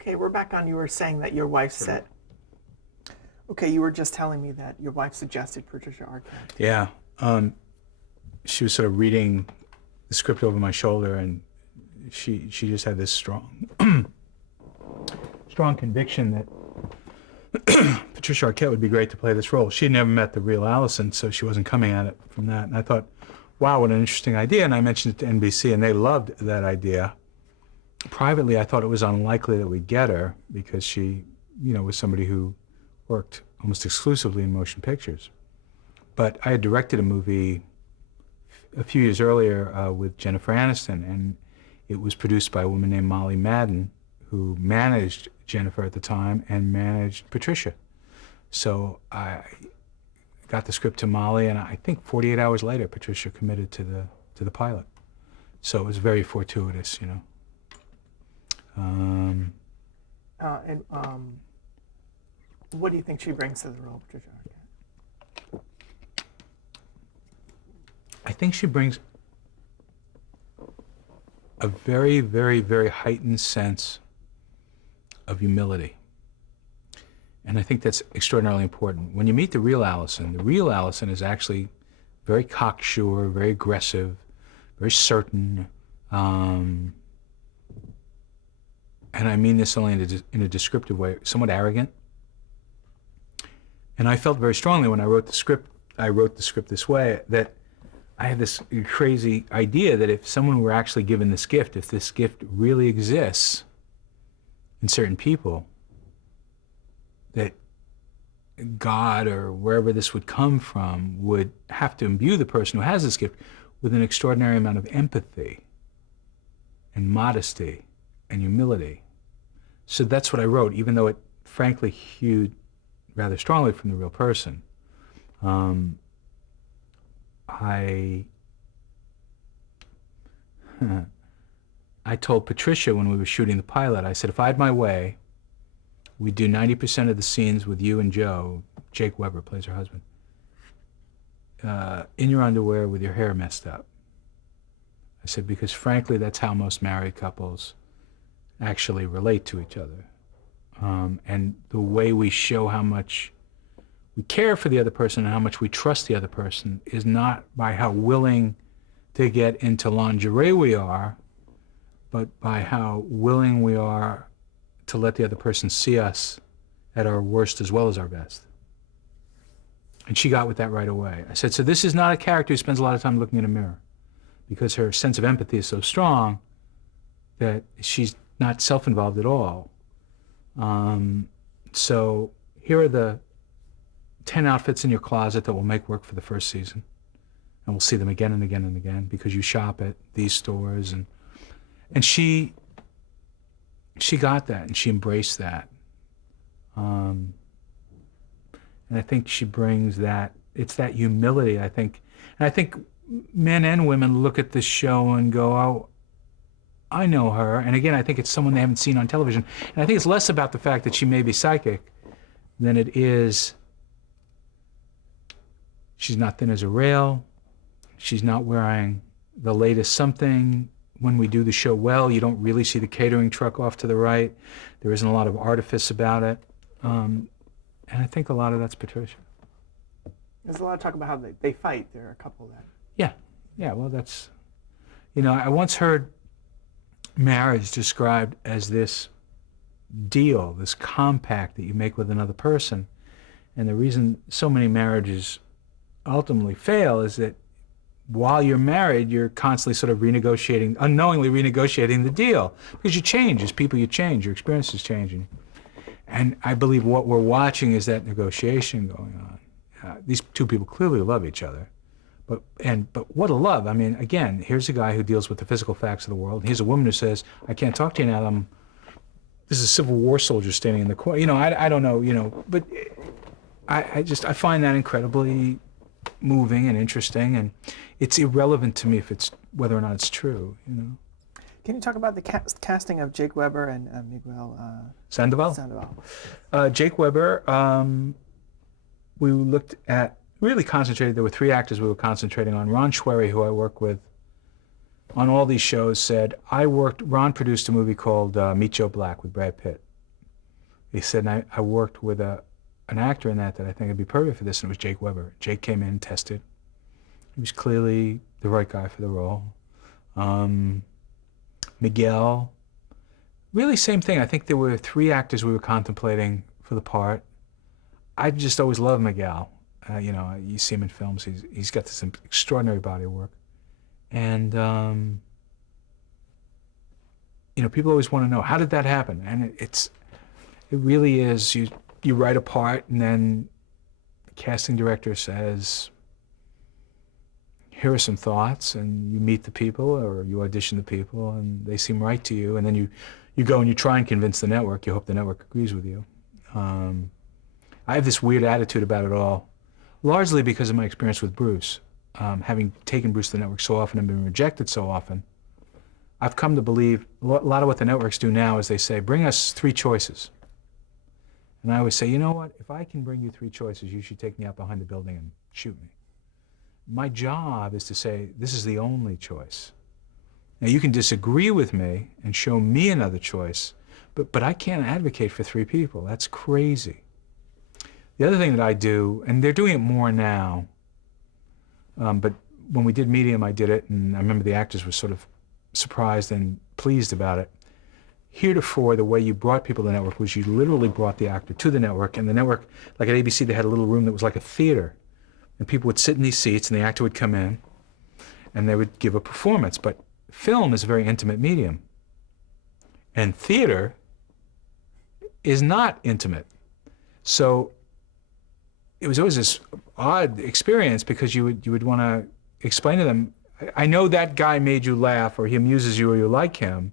Okay, we're back on. You were saying that your wife said. Okay, you were just telling me that your wife suggested Patricia Arquette. Yeah. She was sort of reading the script over my shoulder, and she just had this strong conviction that Patricia Arquette would be great to play this role. She had never met the real Allison, so she wasn't coming at it from that. And I thought, wow, what an interesting idea. And I mentioned it to NBC, and they loved that idea. Privately, I thought it was unlikely that we'd get her because she, was somebody who worked almost exclusively in motion pictures. But I had directed a movie a few years earlier with Jennifer Aniston, and it was produced by a woman named Molly Madden, who managed Jennifer at the time and managed Patricia. So I got the script to Molly, and I think 48 hours later, Patricia committed to the pilot. So it was very fortuitous, What do you think she brings to the role, Patricia Arquette? I think she brings a very, very, very heightened sense of humility. And I think that's extraordinarily important. When you meet the real Allison is actually very cocksure, very aggressive, very certain. And I mean this only in a descriptive way, somewhat arrogant. And I felt very strongly when I wrote the script this way, that I had this crazy idea that if someone were actually given this gift, if this gift really exists in certain people, that God or wherever this would come from would have to imbue the person who has this gift with an extraordinary amount of empathy and modesty and humility. So that's what I wrote, even though it frankly hewed rather strongly from the real person. I told Patricia when we were shooting the pilot, I said, if I had my way, we'd do 90% of the scenes with you and Joe, Jake Weber plays her husband, in your underwear with your hair messed up. I said, because frankly, that's how most married couples actually relate to each other. And the way we show how much we care for the other person and how much we trust the other person is not by how willing to get into lingerie we are, but by how willing we are to let the other person see us at our worst as well as our best. And she got with that right away. I said, so this is not a character who spends a lot of time looking in a mirror, because her sense of empathy is so strong that she's not self-involved at all. So here are the 10 outfits in your closet that will make work for the first season. And we'll see them again and again and again because you shop at these stores. And she got that and she embraced that. And I think she brings that, it's that humility, I think. And I think men and women look at this show and go, oh, I know her. And again, I think it's someone they haven't seen on television. And I think it's less about the fact that she may be psychic than it is she's not thin as a rail. She's not wearing the latest something. When we do the show well, you don't really see the catering truck off to the right. There isn't a lot of artifice about it. And I think a lot of that's Patricia. There's a lot of talk about how they fight. There are a couple that... Yeah, well, that's... I once heard marriage described as this deal, this compact that you make with another person. And the reason so many marriages ultimately fail is that while you're married, you're constantly sort of unknowingly renegotiating the deal. Because you change, as people you change, your experience is changing. And I believe what we're watching is that negotiation going on. These two people clearly love each other. But what a love. I mean, again, here's a guy who deals with the physical facts of the world. Here's a woman who says, I can't talk to you now. This is a Civil War soldier standing in the corner. I don't know, but I find that incredibly moving and interesting, and it's irrelevant to me whether or not it's true, Can you talk about the casting of Jake Weber and Miguel Sandoval? Jake Weber, we looked at, really concentrated, there were 3 actors we were concentrating on. Ron Schwery, who I work with on all these shows, said, Ron produced a movie called Meet Joe Black with Brad Pitt. He said, and I worked with an actor in that I think would be perfect for this, and it was Jake Weber. Jake came in, tested. He was clearly the right guy for the role. Miguel, really same thing. I think there were 3 actors we were contemplating for the part. I just always loved Miguel. You see him in films. He's got this extraordinary body of work. And, people always want to know, how did that happen? And it really is, you write a part, and then the casting director says, here are some thoughts, and you meet the people, or you audition the people, and they seem right to you, and then you go and you try and convince the network. You hope the network agrees with you. I have this weird attitude about it all, largely because of my experience with Bruce. Having taken Bruce to the network so often and been rejected so often, I've come to believe a lot of what the networks do now is they say, bring us 3 choices. And I always say, you know what, if I can bring you 3 choices, you should take me out behind the building and shoot me. My job is to say, this is the only choice. Now you can disagree with me and show me another choice, but I can't advocate for 3 people. That's crazy. The other thing that I do, and they're doing it more now, but when we did Medium, I did it, and I remember the actors were sort of surprised and pleased about it. Heretofore, the way you brought people to the network was you literally brought the actor to the network, and the network, like at ABC, they had a little room that was like a theater, and people would sit in these seats, and the actor would come in, and they would give a performance. But film is a very intimate medium, and theater is not intimate. So it was always this odd experience, because you would want to explain to them, I know that guy made you laugh, or he amuses you, or you like him,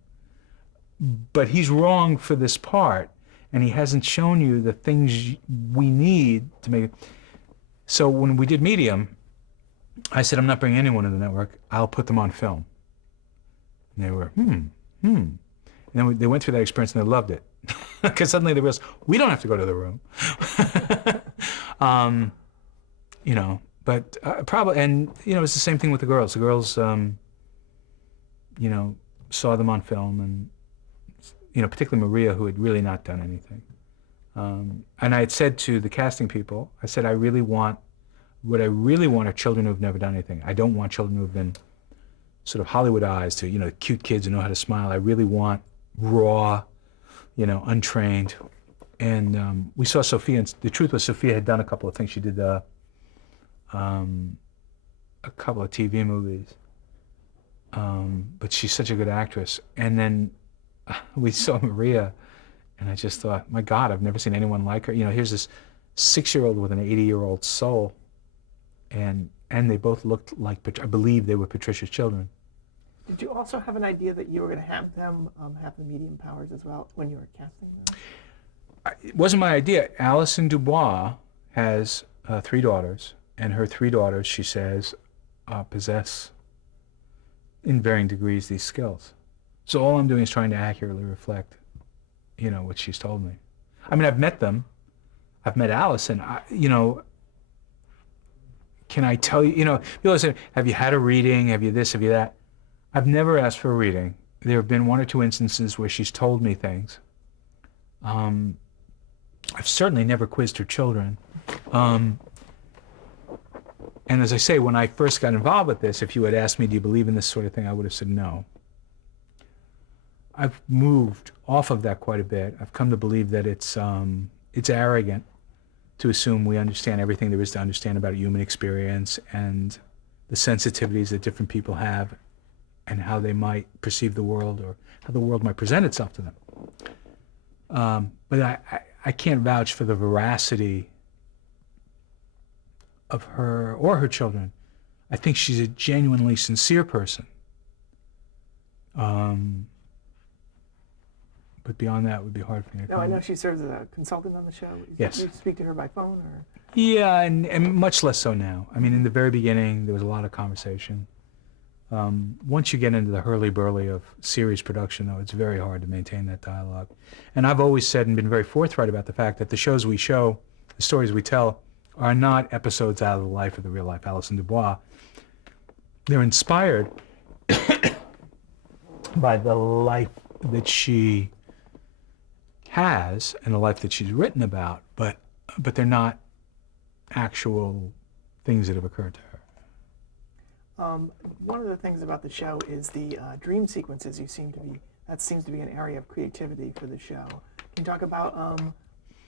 but he's wrong for this part, and he hasn't shown you the things we need to make it. So when we did Medium, I said, I'm not bringing anyone to the network. I'll put them on film. And they were, And then they went through that experience, and they loved it. Because suddenly they realized, we don't have to go to the room. But probably, and, it's the same thing with the girls. The girls, saw them on film, and, particularly Maria, who had really not done anything. And I had said to the casting people, I said, what I really want are children who have never done anything. I don't want children who have been sort of Hollywoodized to, cute kids who know how to smile. I really want raw, untrained. And we saw Sophia, and the truth was Sophia had done a couple of things. She did a couple of TV movies, but she's such a good actress. And then we saw Maria, and I just thought, my God, I've never seen anyone like her. Here's this 6-year-old with an 80-year-old soul, and they both looked like, I believe they were Patricia's children. Did you also have an idea that you were going to have them have the medium powers as well when you were casting them? It wasn't my idea. Alison Dubois has 3 daughters, and her 3 daughters, she says, possess in varying degrees these skills. So all I'm doing is trying to accurately reflect, what she's told me. I mean, I've met them. I've met Alison. Can I tell you, people say, have you had a reading? Have you this? Have you that? I've never asked for a reading. There have been 1 or 2 instances where she's told me things. I've certainly never quizzed her children. And as I say, when I first got involved with this, if you had asked me, do you believe in this sort of thing, I would have said no. I've moved off of that quite a bit. I've come to believe that it's arrogant to assume we understand everything there is to understand about human experience and the sensitivities that different people have and how they might perceive the world or how the world might present itself to them. But I can't vouch for the veracity of her or her children. I think she's a genuinely sincere person. But beyond that, it would be hard for me to No, I know she serves as a consultant on the show. Yes. You speak to her by phone, or? Yeah, and much less so now. I mean, in the very beginning, there was a lot of conversation. Once you get into the hurly-burly of series production, though, it's very hard to maintain that dialogue. And I've always said and been very forthright about the fact that the shows we show, the stories we tell, are not episodes out of the life of the real-life Alison Dubois. They're inspired by the life that she has and the life that she's written about, but they're not actual things that have occurred to her. One of the things about the show is the dream sequences. That seems to be an area of creativity for the show. Can you talk about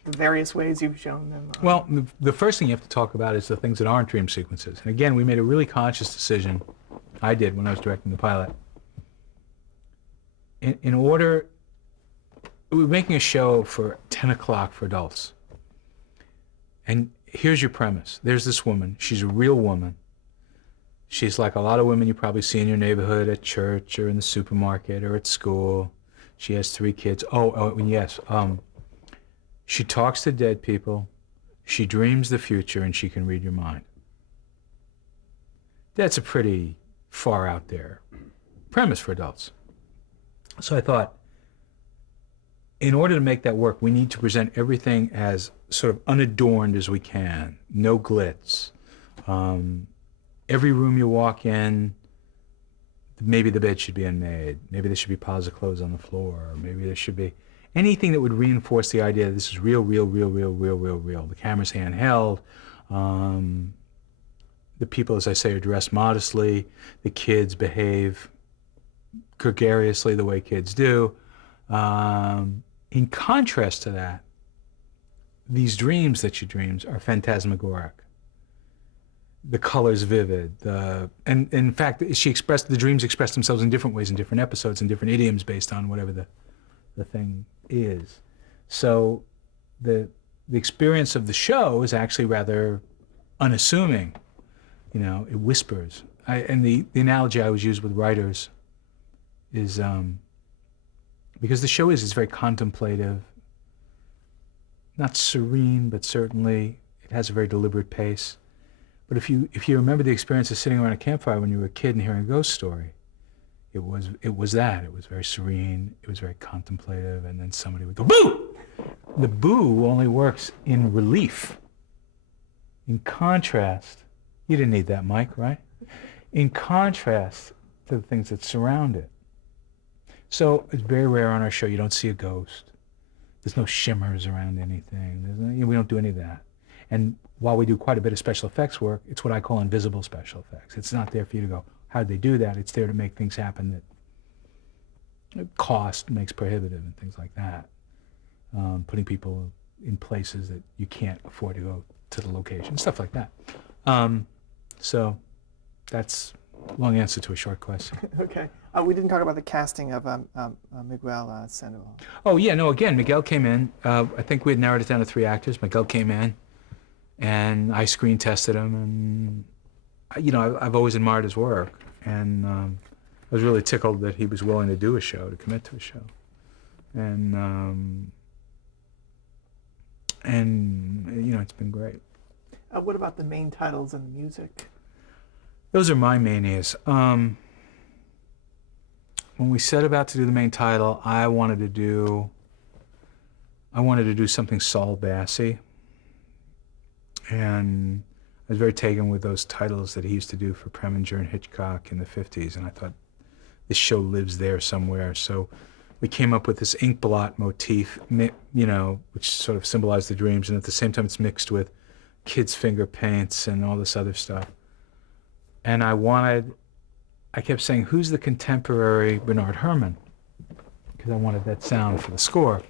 the various ways you've shown them? Well, the first thing you have to talk about is the things that aren't dream sequences. And again, we made a really conscious decision, I did when I was directing the pilot. In order, we were making a show for 10 o'clock for adults. And here's your premise. There's this woman. She's a real woman. She's like a lot of women you probably see in your neighborhood, at church or in the supermarket or at school. She has 3 kids. And yes. She talks to dead people. She dreams the future, and she can read your mind. That's a pretty far out there premise for adults. So I thought, in order to make that work, we need to present everything as sort of unadorned as we can. No glitz. Every room you walk in, maybe the bed should be unmade. Maybe there should be piles of clothes on the floor. Maybe there should be anything that would reinforce the idea that this is real. The camera's handheld. The people, as I say, are dressed modestly. The kids behave gregariously the way kids do. In contrast to that, these dreams that she dreams are phantasmagoric. The color's vivid. And in fact, the dreams express themselves in different ways in different episodes and different idioms based on whatever the thing is. So the experience of the show is actually rather unassuming. You know, it whispers. And the analogy I always use with writers is because the show is very contemplative, not serene, but certainly it has a very deliberate pace. But if you remember the experience of sitting around a campfire when you were a kid and hearing a ghost story, it was that. It was very serene, it was very contemplative, and then somebody would go, boo! The boo only works in relief. In contrast, you didn't need that mic, right? In contrast to the things that surround it. So it's very rare on our show you don't see a ghost. There's no shimmers around anything. We don't do any of that. And while we do quite a bit of special effects work, it's what I call invisible special effects. It's not there for you to go, how'd they do that? It's there to make things happen that cost makes prohibitive and things like that. Putting people in places that you can't afford to go to the location, stuff like that. So that's a long answer to a short question. Okay. We didn't talk about the casting of Miguel Sandoval. Oh, yeah, no, again, Miguel came in. I think we had narrowed it down to 3 actors. Miguel came in, and I screen tested him, and, you know, I've always admired his work, and I was really tickled that he was willing to do a show, to commit to a show. And you know, it's been great. What about the main titles and the music? Those are my manias. When we set about to do the main title, I wanted to do something Saul Bassey, and I was very taken with those titles that he used to do for Preminger and Hitchcock in the 50s, and I thought this show lives there somewhere. So we came up with this ink blot motif, you know, which sort of symbolized the dreams, and at the same time it's mixed with kids' finger paints and all this other stuff. And I kept saying, who's the contemporary Bernard Herrmann? Because I wanted that sound for the score.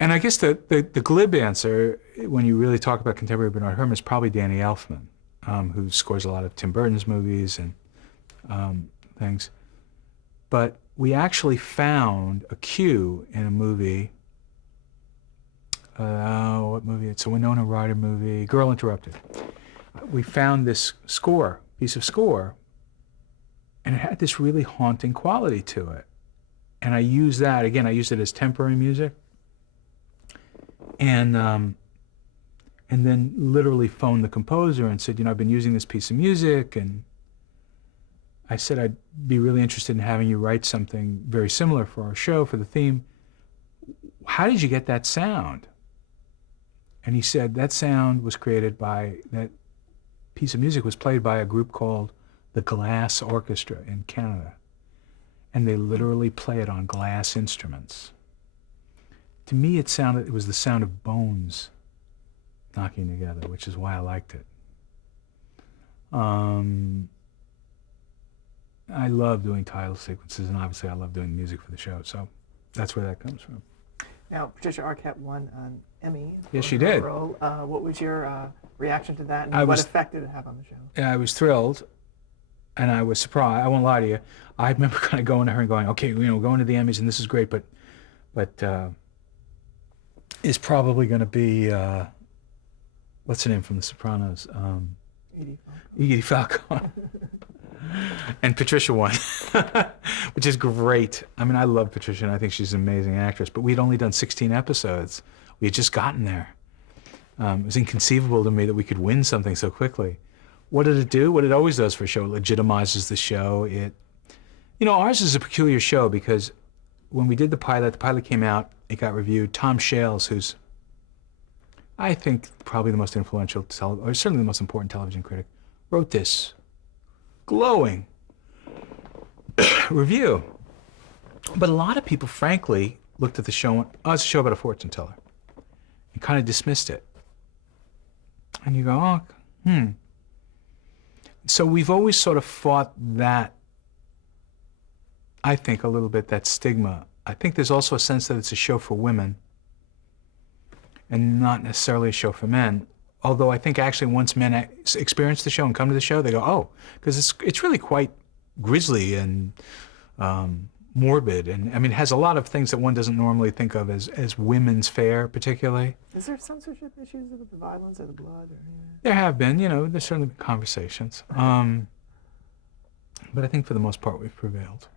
And I guess the glib answer, when you really talk about contemporary Bernard Herrmann, is probably Danny Elfman, who scores a lot of Tim Burton's movies and things. But we actually found a cue in a movie. What movie? It's a Winona Ryder movie, Girl Interrupted. We found this piece of score, and it had this really haunting quality to it. And I used that, again, I used it as temporary music. And then literally phoned the composer and said, you know, I've been using this piece of music, and I said I'd be really interested in having you write something very similar for our show, for the theme. How did you get that sound? And he said that sound was created by, that piece of music was played by a group called the Glass Orchestra in Canada. And they literally play it on glass instruments. to me it was the sound of bones knocking together, which is why I liked it. I love doing title sequences, and obviously I love doing music for the show, so that's where that comes from. Now, Patricia Arquette won an Emmy. Yes, she her did. Role. What was your reaction to that, and what effect did it have on the show? I was thrilled, and I was surprised. I won't lie to you. I remember kind of going to her and going, "Okay, going to the Emmys, and this is great, but it's probably going to be what's her name from The Sopranos? Edie Falco." And Patricia won, which is great. I mean, I love Patricia, and I think she's an amazing actress, but we'd only done 16 episodes. We had just gotten there. It was inconceivable to me that we could win something so quickly. What did it do? What it always does for a show, it legitimizes the show. Ours is a peculiar show because when we did the pilot came out, it got reviewed. Tom Shales, who's, I think, probably the most influential, or certainly the most important television critic, wrote this glowing review. But a lot of people, frankly, looked at the show and went, "Oh, it's a show about a fortune teller," and kind of dismissed it. And you go, So we've always sort of fought that, I think, a little bit, that stigma. I think there's also a sense that it's a show for women and not necessarily a show for men. Although I think actually once men experience the show and come to the show, they go, "Oh," because it's really quite grisly and morbid, and I mean, it has a lot of things that one doesn't normally think of as women's fare, particularly. Is there censorship issues with the violence or the blood? There have been, there's certainly been conversations, but I think for the most part we've prevailed.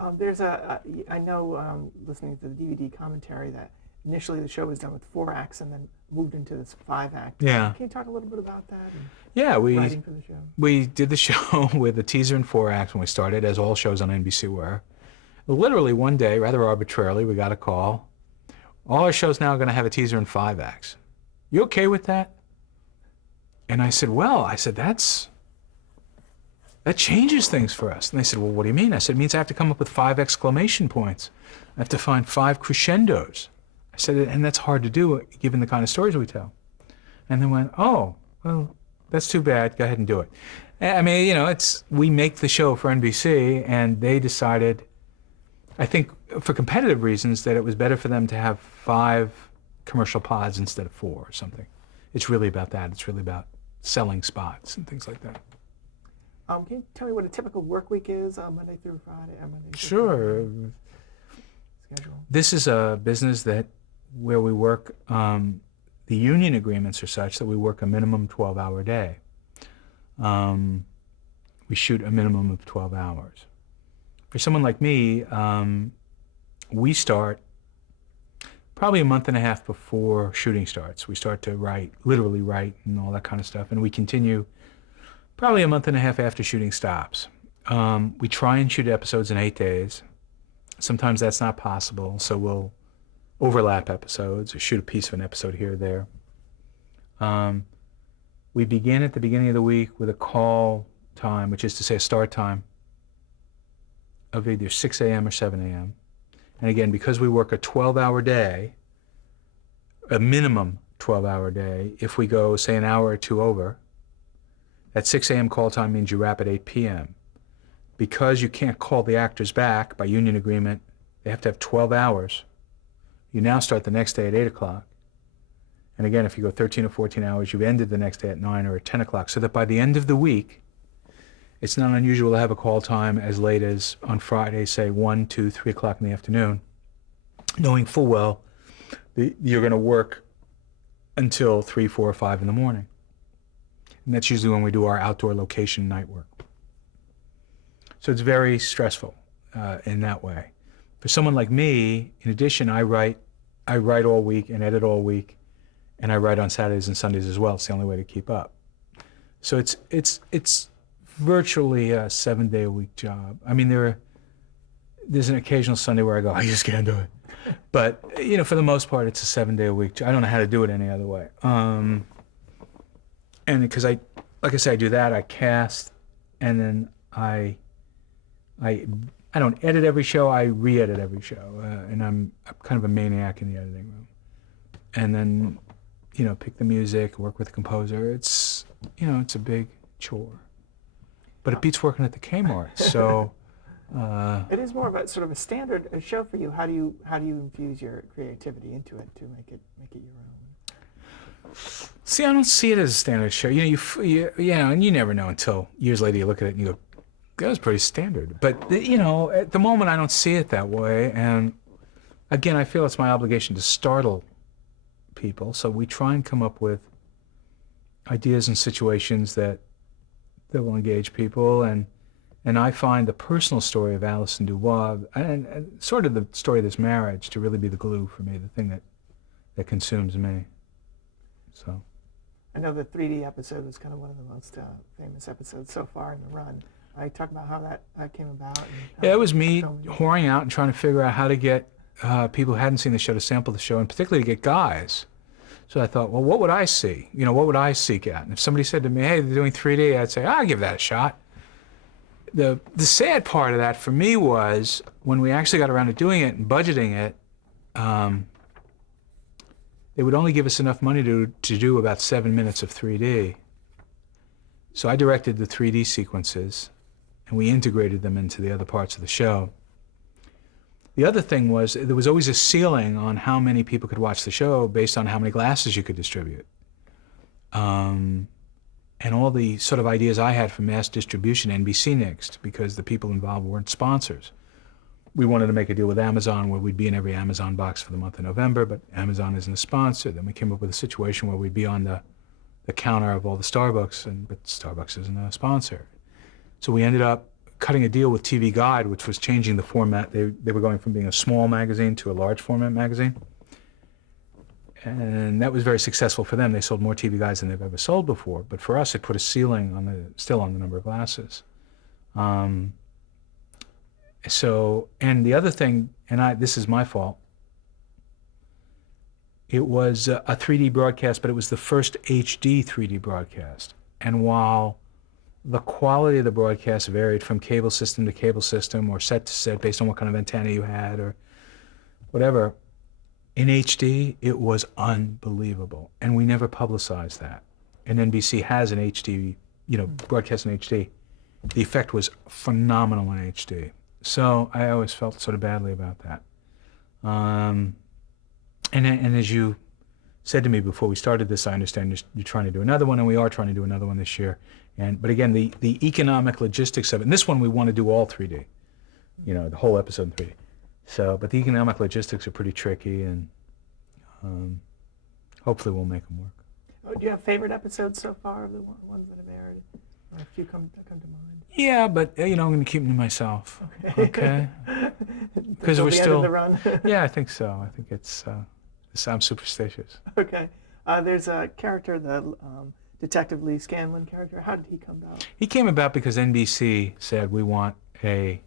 I know, listening to the DVD commentary, that initially the show was done with 4 acts and then moved into this 5-act. Yeah. Can you talk a little bit about that? Writing for the show. We did the show with a teaser and 4 acts when we started, as all shows on NBC were. Literally one day, rather arbitrarily, we got a call. "All our shows now are going to have a teaser and 5 acts. You okay with that?" And I said, that changes things for us. And they said, "Well, what do you mean?" I said, "It means I have to come up with 5 exclamation points. I have to find 5 crescendos." I said, "And that's hard to do given the kind of stories we tell." And they went, "Oh, well, that's too bad. Go ahead and do it." I mean, we make the show for NBC, and they decided, I think for competitive reasons, that it was better for them to have 5 commercial pods instead of 4 or something. It's really about that. It's really about selling spots and things like that. Can you tell me what a typical work week is, Monday through Friday? Sure. Schedule. This is a business where we work, the union agreements are such that we work a minimum 12-hour day. We shoot a minimum of 12 hours. For someone like me, we start probably a month and a half before shooting starts. We start to literally write and all that kind of stuff, and we continue probably a month and a half after shooting stops. We try and shoot episodes in 8 days. Sometimes that's not possible, so we'll overlap episodes or shoot a piece of an episode here or there. We begin at the beginning of the week with a call time, which is to say a start time of either 6 a.m. or 7 a.m. And again, because we work a 12-hour day, a minimum 12-hour day, if we go, say, an hour or 2 over, that 6 a.m. call time means you wrap at 8 p.m. Because you can't call the actors back by union agreement, they have to have 12 hours. You now start the next day at 8 o'clock. And again, if you go 13 or 14 hours, you've ended the next day at 9 or at 10 o'clock. So that by the end of the week, it's not unusual to have a call time as late as on Friday, say 1, 2, 3 o'clock in the afternoon, knowing full well that you're going to work until 3, 4, or 5 in the morning. And that's usually when we do our outdoor location night work. So it's very stressful in that way. For someone like me, in addition, I write all week and edit all week, and I write on Saturdays and Sundays as well. It's the only way to keep up. So it's virtually a 7-day-a-week job. I mean, there's an occasional Sunday where I go, I just can't do it. But for the most part, it's a 7-day-a-week job. I don't know how to do it any other way. And because like I say, I do that. I cast, and then I I don't edit every show, I re-edit every show. And I'm kind of a maniac in the editing room. And then, pick the music, work with the composer. It's, it's a big chore. But it beats working at the Kmart, so... it is more of a sort of a standard show for you. How do you infuse your creativity into it to make it your own? See, I don't see it as a standard show. And you never know until years later you look at it and you go, that was pretty standard. But at the moment I don't see it that way. And again, I feel it's my obligation to startle people. So we try and come up with ideas and situations that will engage people. And I find the personal story of Alison Dubois and sort of the story of this marriage to really be the glue for me, the thing that consumes me. So. I know the 3D episode was kind of one of the most famous episodes so far in the run. I talk about how that came about. Yeah, it was me whoring out and trying to figure out how to get people who hadn't seen the show to sample the show, and particularly to get guys. So I thought, well, what would I see? What would I seek out? And if somebody said to me, hey, they're doing 3D, I'd say, I'll give that a shot. The sad part of that for me was when we actually got around to doing it and budgeting it, they would only give us enough money to do about 7 minutes of 3D. So I directed the 3D sequences, and we integrated them into the other parts of the show. The other thing was there was always a ceiling on how many people could watch the show based on how many glasses you could distribute. And all the sort of ideas I had for mass distribution, NBC nixed, because the people involved weren't sponsors. We wanted to make a deal with Amazon where we'd be in every Amazon box for the month of November, but Amazon isn't a sponsor. Then we came up with a situation where we'd be on the counter of all the Starbucks, but Starbucks isn't a sponsor. So we ended up cutting a deal with TV Guide, which was changing the format. They were going from being a small magazine to a large format magazine. And that was very successful for them. They sold more TV Guides than they've ever sold before. But for us, it put a ceiling still on the number of glasses. And the other thing, this is my fault, it was a 3D broadcast, but it was the first HD 3D broadcast. And while the quality of the broadcast varied from cable system to cable system or set to set based on what kind of antenna you had or whatever, in HD, it was unbelievable, and we never publicized that. And NBC has an HD, broadcast in HD. The effect was phenomenal in HD. So I always felt sort of badly about that. And as you said to me before we started this, I understand you're trying to do another one, and we are trying to do another one this year. But again, the economic logistics of it, and this one we want to do all 3D, the whole episode in 3D. So, but the economic logistics are pretty tricky, and hopefully we'll make them work. Oh, do you have favorite episodes so far of the ones that have aired? Or a few come to mind? Yeah, but I'm going to keep them to myself. Okay. Because we're the still. End of the run? Yeah, I think so. I think it's. I'm superstitious. Okay. There's a character, the Detective Lee Scanlon character. How did he come about? He came about because NBC said we want a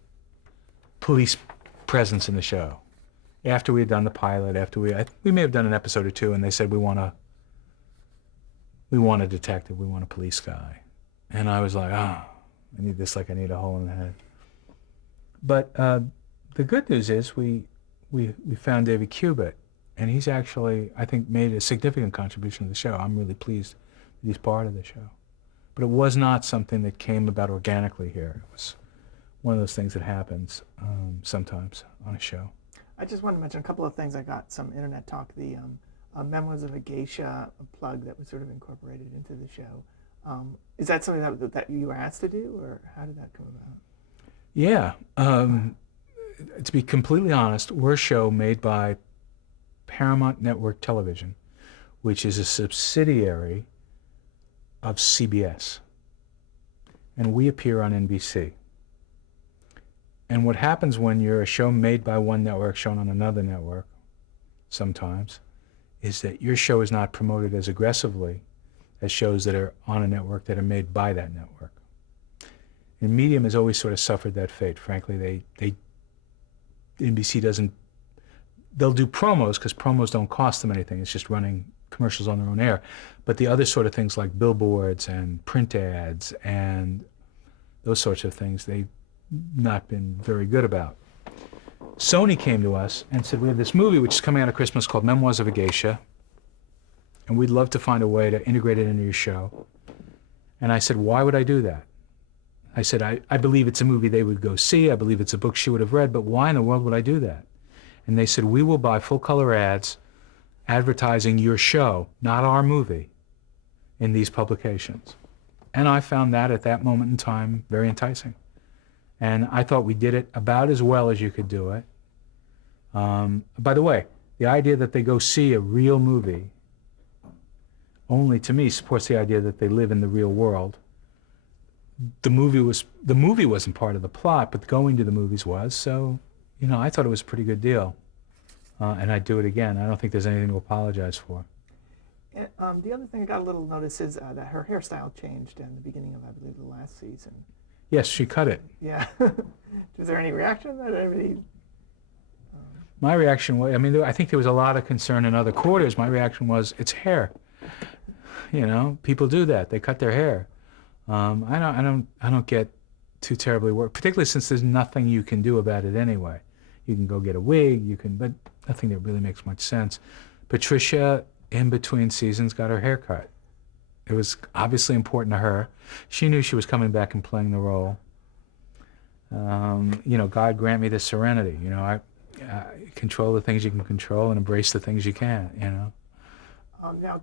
police presence in the show. After we had done the pilot, we may have done an episode or two, and they said we want a detective, we want a police guy. And I was like, I need this like I need a hole in the head. But the good news is we found David Cubitt, and he's actually, I think, made a significant contribution to the show. I'm really pleased that he's part of the show. But it was not something that came about organically here. It was one of those things that happens sometimes on a show. I just want to mention a couple of things. I got some internet talk. The Memoirs of a Geisha plug that was sort of incorporated into the show. Is that something that you were asked to do, or how did that come about? Yeah. To be completely honest, we're a show made by Paramount Network Television, which is a subsidiary of CBS. And we appear on NBC. And what happens when you're a show made by one network, shown on another network, sometimes, is that your show is not promoted as aggressively as shows that are on a network that are made by that network. And Medium has always sort of suffered that fate. Frankly, NBC doesn't, they'll do promos because promos don't cost them anything. It's just running commercials on their own air. But the other sort of things like billboards and print ads and those sorts of things, not been very good about. Sony came to us and said, we have this movie which is coming out at Christmas called Memoirs of a Geisha, and we'd love to find a way to integrate it into your show. And I said, why would I do that? I said, I believe it's a movie they would go see. I believe it's a book she would have read, but why in the world would I do that? And they said, we will buy full-color ads advertising your show, not our movie, in these publications. And I found that at that moment in time very enticing. And I thought we did it about as well as you could do it. By the way, the idea that they go see a real movie only, to me, supports the idea that they live in the real world. The movie wasn't part of the plot, but going to the movies was. So, I thought it was a pretty good deal. And I'd do it again. I don't think there's anything to apologize for. And, the other thing I got a little notice is that her hairstyle changed in the beginning of, I believe, the last season. Yes, she cut it. Yeah. Was there any reaction that everybody? My reaction was, I think there was a lot of concern in other quarters. My reaction was, it's hair. People do that. They cut their hair. I don't get too terribly worried, particularly since there's nothing you can do about it anyway. You can go get a wig, but nothing that really makes much sense. Patricia, in between seasons, got her hair cut. It was obviously important to her. She knew she was coming back and playing the role. God grant me the serenity. I control the things you can control and embrace the things you can't. Now,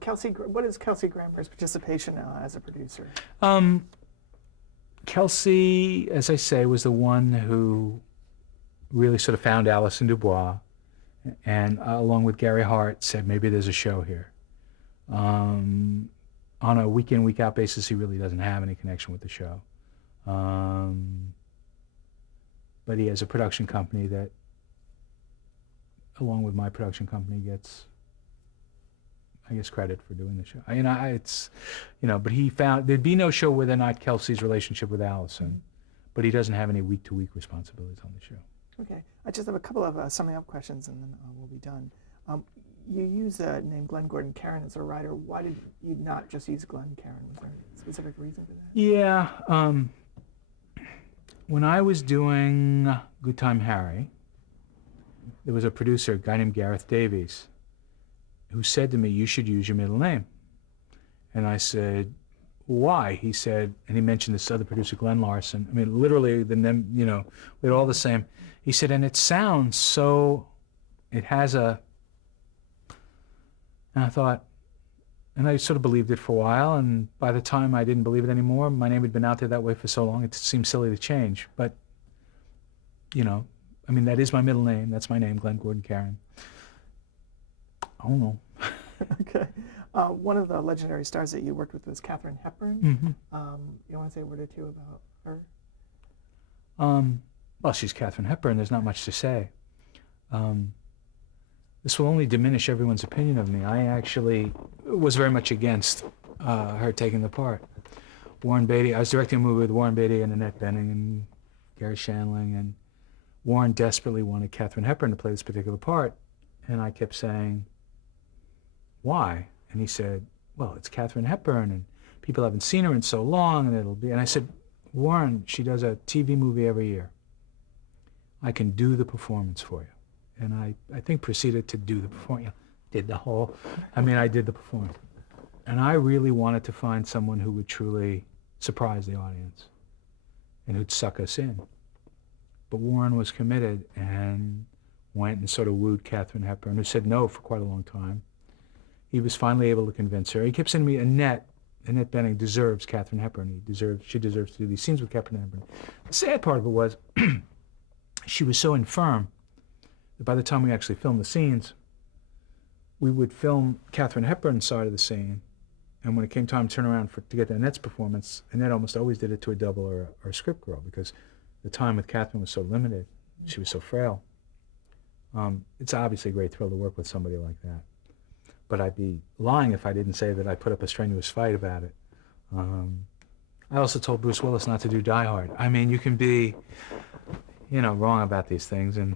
Kelsey, what is Kelsey Grammer's participation as a producer? Kelsey, as I say, was the one who really sort of found Alison Dubois, and along with Gary Hart, said maybe there's a show here. On a week-in, week-out basis, he really doesn't have any connection with the show. But he has a production company that, along with my production company, gets, I guess, credit for doing the show. But he found there'd be no show whether or not Kelsey's relationship with Alison, but he doesn't have any week-to-week responsibilities on the show. Okay, I just have a couple of summing up questions, and then we'll be done. You use the name Glenn Gordon Caron as a writer. Why did you not just use Glenn Caron? Was there a specific reason for that? Yeah, when I was doing Good Time Harry, there was a producer, a guy named Gareth Davies, who said to me, you should use your middle name. And I said, why? He said, and he mentioned this other producer, Glenn Larson. Literally, we're all the same. He said, and it sounds so, it has a, and I thought, and I sort of believed it for a while, and by the time I didn't believe it anymore, my name had been out there that way for so long, it seemed silly to change. But, that is my middle name. That's my name, Glenn Gordon Caron. I don't know. Okay. One of the legendary stars that you worked with was Katharine Hepburn. Mm-hmm. You want to say a word or two about her? Well, she's Katharine Hepburn. There's not much to say. This will only diminish everyone's opinion of me. I actually was very much against her taking the part. Warren Beatty, I was directing a movie with Warren Beatty and Annette Bening and Gary Shandling, and Warren desperately wanted Katharine Hepburn to play this particular part. And I kept saying, why? And he said, well, it's Katharine Hepburn, and people haven't seen her in so long, and I said, Warren, she does a TV movie every year. I can do the performance for you. And I think proceeded to do the performance. I did the performance. And I really wanted to find someone who would truly surprise the audience and who'd suck us in. But Warren was committed and went and sort of wooed Katharine Hepburn, who said no for quite a long time. He was finally able to convince her. He kept saying to me, Annette Bening deserves Katharine Hepburn. She deserves to do these scenes with Katharine Hepburn. The sad part of it was she was so infirm that by the time we actually filmed the scenes, we would film Katharine Hepburn's side of the scene, and when it came time to turn around to get Annette's performance, Annette almost always did it to a double or a script girl, because the time with Katharine was so limited. She was so frail. It's obviously a great thrill to work with somebody like that. But I'd be lying if I didn't say that I put up a strenuous fight about it. I also told Bruce Willis not to do Die Hard. You can be, wrong about these things, and,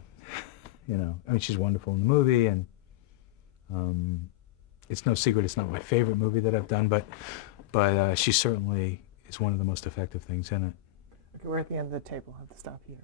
she's wonderful in the movie, and it's no secret it's not my favorite movie that I've done, but she certainly is one of the most effective things in it. we're at the end of the table. I'll have to stop here.